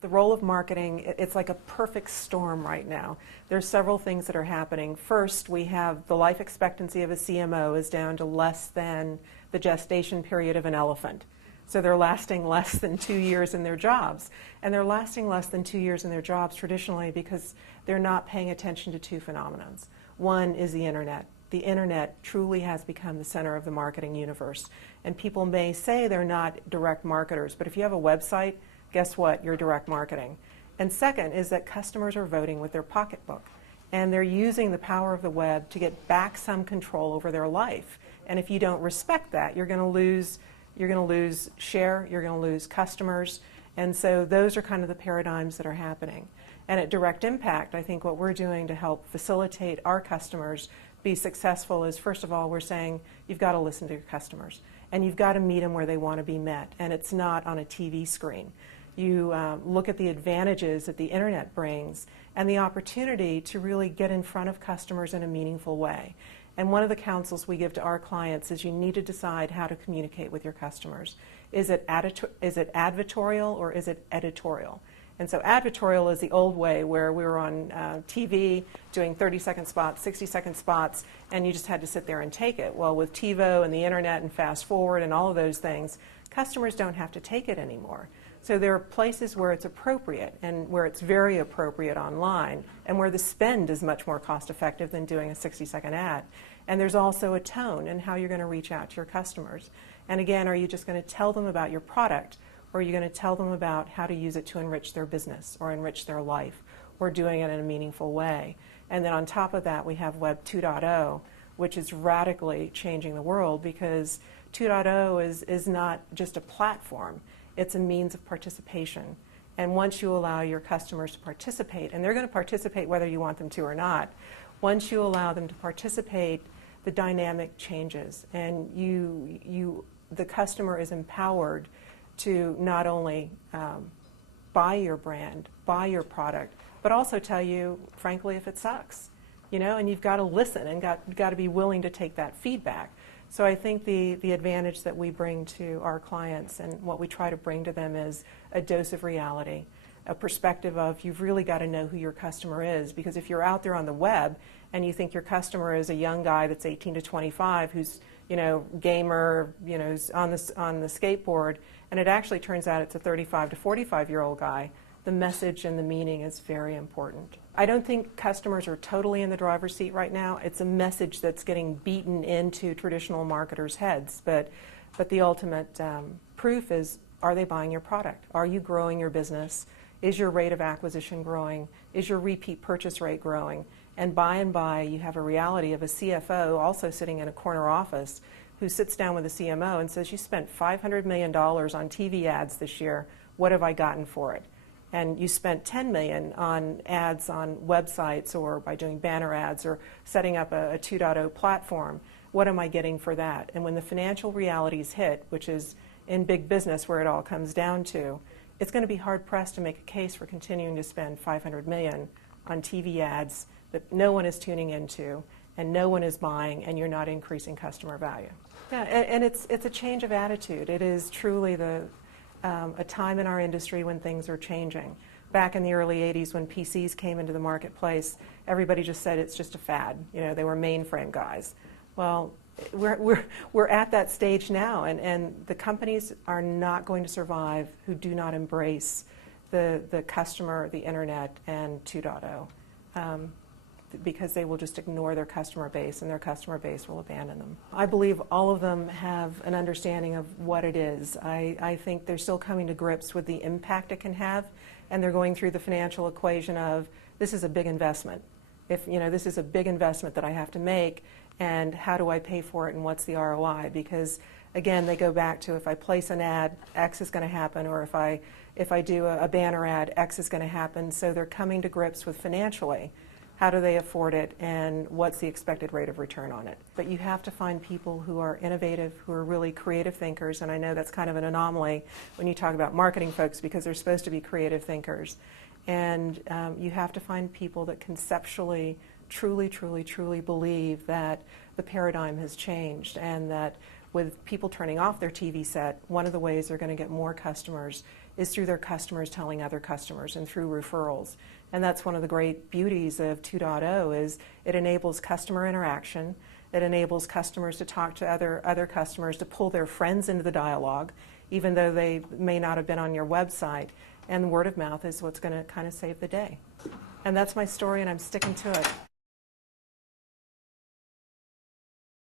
The role of marketing, it's like a perfect storm right now. There's several things that are happening. First, we have the life expectancy of a CMO is down to less than the gestation period of an elephant. So they're lasting less than 2 years in their jobs. And they're lasting less than 2 years in their jobs traditionally because they're not paying attention to two phenomena. One is the internet. The internet truly has become the center of the marketing universe. And people may say they're not direct marketers, but if you have a website, guess what? You're direct marketing. And second is that customers are voting with their pocketbook. And they're using the power of the web to get back some control over their life. And if you don't respect that, you're going to lose share, you're going to lose customers. And so those are kind of the paradigms that are happening. And at Direct Impact, I think what we're doing to help facilitate our customers be successful is, first of all, we're saying you've got to listen to your customers. And you've got to meet them where they want to be met. And it's not on a TV screen. You look at the advantages that the internet brings and the opportunity to really get in front of customers in a meaningful way. And one of the counsels we give to our clients is you need to decide how to communicate with your customers. Is it advertorial or is it editorial? And so advertorial is the old way where we were on TV doing 30-second spots, 60-second spots, and you just had to sit there and take it. Well, with TiVo and the internet and fast forward and all of those things, customers don't have to take it anymore. So there are places where it's appropriate and where it's very appropriate online and where the spend is much more cost effective than doing a 60-second ad. And there's also a tone in how you're going to reach out to your customers. And again, are you just going to tell them about your product, or are you going to tell them about how to use it to enrich their business or enrich their life, or doing it in a meaningful way? And then on top of that, we have Web 2.0, which is radically changing the world because 2.0 is not just a platform. It's a means of participation. And once you allow your customers to participate, and they're going to participate whether you want them to or not, once you allow them to participate, the dynamic changes. And the customer is empowered to not only buy your brand, buy your product, but also tell you, frankly, if it sucks. And you've got to listen and got to be willing to take that feedback. So I think the advantage that we bring to our clients and what we try to bring to them is a dose of reality, a perspective of you've really got to know who your customer is, because if you're out there on the web and you think your customer is a young guy that's 18 to 25 who's gamer, is on the skateboard, and it actually turns out it's a 35 to 45-year-old guy, the message and the meaning is very important. I don't think customers are totally in the driver's seat right now. It's a message that's getting beaten into traditional marketers' heads, but the ultimate proof is, are they buying your product? Are you growing your business? Is your rate of acquisition growing? Is your repeat purchase rate growing? And by, you have a reality of a CFO also sitting in a corner office who sits down with a CMO and says, you spent $500 million on TV ads this year. What have I gotten for it? And you spent $10 million on ads on websites or by doing banner ads or setting up a 2.0 platform. What am I getting for that? And when the financial realities hit, which is in big business where it all comes down to, it's going to be hard-pressed to make a case for continuing to spend $500 million on TV ads that no one is tuning into and no one is buying, and you're not increasing customer value. Yeah, and it's a change of attitude. It is truly a time in our industry when things are changing. Back in the early 80s when PCs came into the marketplace, everybody just said it's just a fad. They were mainframe guys. Well, we're at that stage now, and the companies are not going to survive who do not embrace the customer, the internet, and 2.0. Because they will just ignore their customer base, and their customer base will abandon them. I believe all of them have an understanding of what it is. I think they're still coming to grips with the impact it can have, and they're going through the financial equation of, this is a big investment. This is a big investment that I have to make, and how do I pay for it, and what's the ROI? Because, again, they go back to, if I place an ad, X is going to happen, or if I do a banner ad, X is going to happen. So they're coming to grips with financially, how do they afford it, and what's the expected rate of return on it? But you have to find people who are innovative, who are really creative thinkers, and I know that's kind of an anomaly when you talk about marketing folks because they're supposed to be creative thinkers. And you have to find people that conceptually, truly believe that the paradigm has changed, and that with people turning off their TV set, one of the ways they're going to get more customers is through their customers telling other customers and through referrals. And that's one of the great beauties of 2.0 is it enables customer interaction. It enables customers to talk to other customers, to pull their friends into the dialogue, even though they may not have been on your website. And word of mouth is what's going to kind of save the day. And that's my story, and I'm sticking to it.